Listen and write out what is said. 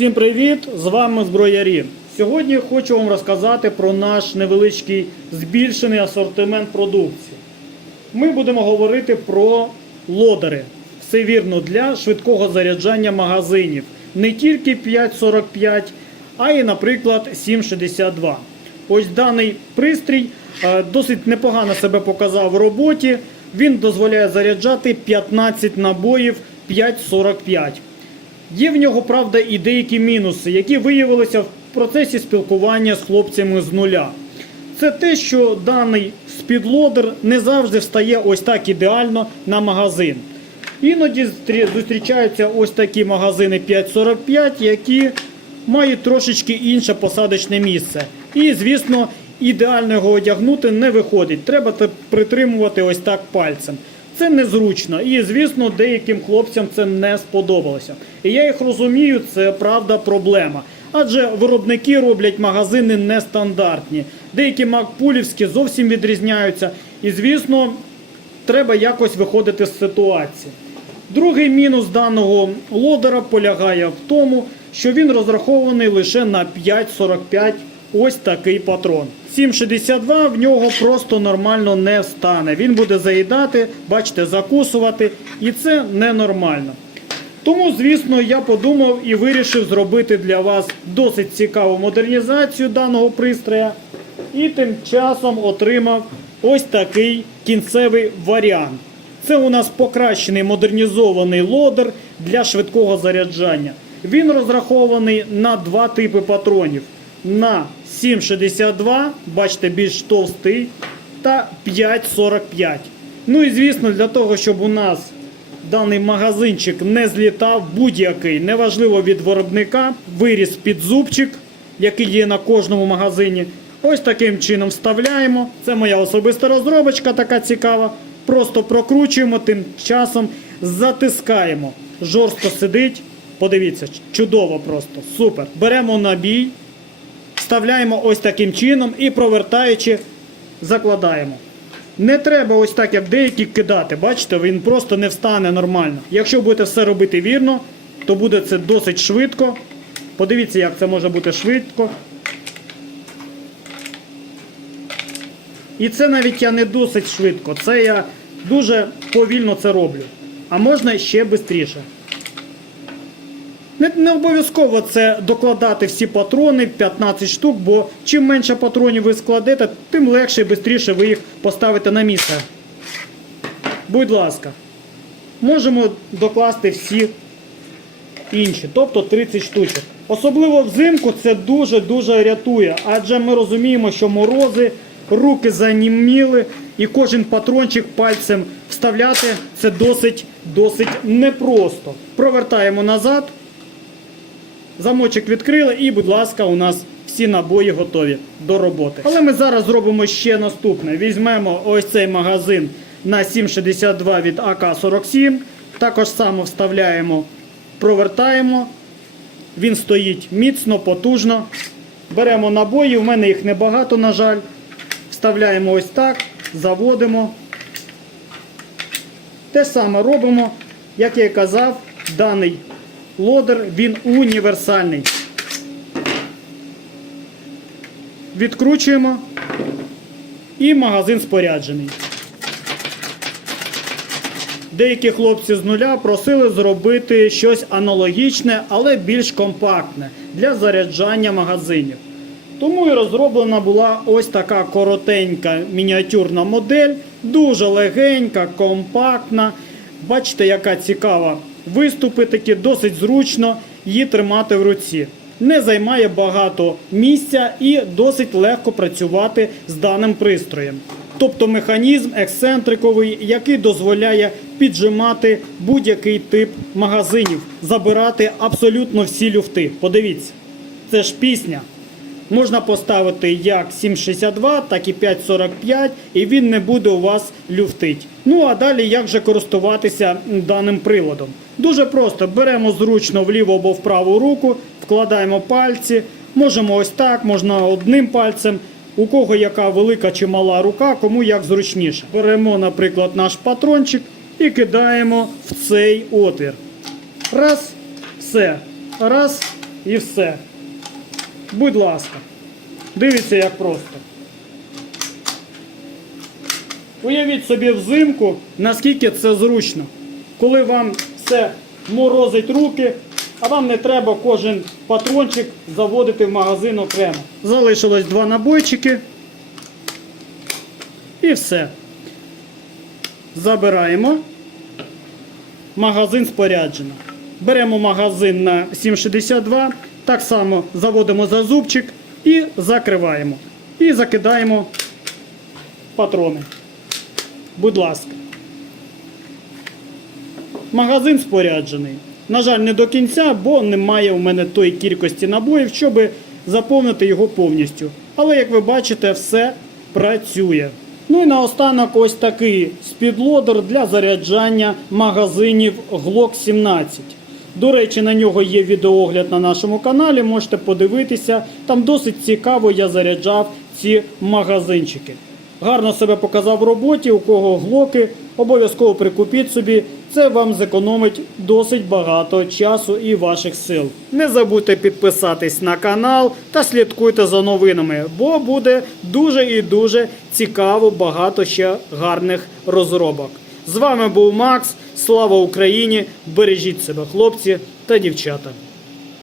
Всім привіт! З вами Зброярі. Сьогодні хочу вам розказати про наш невеличкий збільшений асортимент продукції. Ми будемо говорити про лодери. Все вірно для швидкого заряджання магазинів. Не тільки 5,45, а й, наприклад, 7,62. Ось даний пристрій е, досить непогано себе показав в роботі. Він дозволяє заряджати 15 набоїв 5,45. Є в нього, правда, і деякі мінуси, які виявилися в процесі спілкування з хлопцями з нуля. Це те, що даний спідлодер не завжди встає ось так ідеально на магазин. Іноді зустрічаються ось такі магазини 5,45, які мають трошечки інше посадочне місце. І, звісно, ідеально його одягнути не виходить. Треба притримувати ось так пальцем. Це незручно. І, звісно, деяким хлопцям це не сподобалося. І я їх розумію, це правда проблема. Адже виробники роблять магазини нестандартні. Деякі макпулівські зовсім відрізняються. І, звісно, треба якось виходити з ситуації. Другий мінус даного лодера полягає в тому, що він розрахований лише на 5,45 ось такий патрон. 7,62 в нього просто нормально не встане. Він буде заїдати, бачите, закусувати, і це ненормально. Тому, звісно, я подумав і вирішив зробити для вас досить цікаву модернізацію даного пристроя. І тим часом отримав ось такий кінцевий варіант. Це у нас покращений модернізований лодер для швидкого заряджання. Він розрахований на два типи патронів: на 7,62, бачите, більш товстий, та 5,45. Ну і звісно, для того, щоб у нас даний магазинчик не злітав, будь-який, неважливо від виробника, виріс під зубчик, який є на кожному магазині. Ось таким чином вставляємо. Це моя особиста розробочка, така цікава. Просто прокручуємо, тим часом затискаємо. Жорстко сидить. Подивіться, чудово просто. Супер. Беремо набій, вставляємо ось таким чином і провертаючи, закладаємо. Не треба ось так, як деякі кидати. Бачите, він просто не встане нормально. Якщо будете все робити вірно, то буде це досить швидко. Подивіться, як це може бути швидко. І це навіть я не досить швидко. Це я дуже повільно це роблю. А можна ще швидше. Не, не обов'язково це докладати всі патрони, 15 штук, бо чим менше патронів ви складете, тим легше і швидше ви їх поставите на місце. Будь ласка, можемо докласти всі інші, тобто 30 штучок. Особливо взимку це дуже-дуже рятує, адже ми розуміємо, що морози, руки заніміли, і кожен патрончик пальцем вставляти це досить, досить непросто. Провертаємо назад. Замочок відкрили і, будь ласка, у нас всі набої готові до роботи. Але ми зараз зробимо ще наступне. Візьмемо ось цей магазин на 7,62 від АК-47. Також само вставляємо, провертаємо. Він стоїть міцно, потужно. Беремо набої, у мене їх небагато, на жаль. Вставляємо ось так, заводимо. Те саме робимо, як я і казав, даний лодер він універсальний. Відкручуємо і магазин споряджений. Деякі хлопці з нуля просили зробити щось аналогічне, але більш компактне для заряджання магазинів. Тому і розроблена була ось така коротенька мініатюрна модель, дуже легенька, компактна. Бачите, яка цікава. Виступи досить зручно її тримати в руці. Не займає багато місця і досить легко працювати з даним пристроєм. Тобто механізм ексцентриковий, який дозволяє піджимати будь-який тип магазинів, забирати абсолютно всі люфти. Подивіться, це ж пісня. Можна поставити як 7,62, так і 5,45, і він не буде у вас люфтить. Ну а далі як же користуватися даним приладом? Дуже просто беремо зручно в ліву або в праву руку, вкладаємо пальці. Можемо ось так, можна одним пальцем. У кого яка велика чи мала рука, кому як зручніше. Беремо, наприклад, наш патрончик і кидаємо в цей отвір. Раз, все. Раз, і все. Будь ласка. Дивіться, як просто. Уявіть собі взимку, наскільки це зручно. Коли вам все морозить руки, а вам не треба кожен патрончик заводити в магазин окремо. Залишилось два набойчики. І все. Забираємо. Магазин споряджено. Беремо магазин на 7,62, так само заводимо за зубчик і закриваємо. І закидаємо патрони. Будь ласка. Магазин споряджений. На жаль, не до кінця, бо немає у мене тої кількості набоїв, щоб заповнити його повністю. Але як ви бачите, все працює. Ну і наостанок ось такий спідлодер для заряджання магазинів Glock 17. До речі, на нього є відеоогляд на нашому каналі, можете подивитися. Там досить цікаво я заряджав ці магазинчики. Гарно себе показав в роботі, у кого глоки, обов'язково прикупіть собі. Це вам зекономить досить багато часу і ваших сил. Не забудьте підписатись на канал та слідкуйте за новинами, бо буде дуже і дуже цікаво багато ще гарних розробок. З вами був Макс. Слава Україні! Бережіть себе, хлопці та дівчата.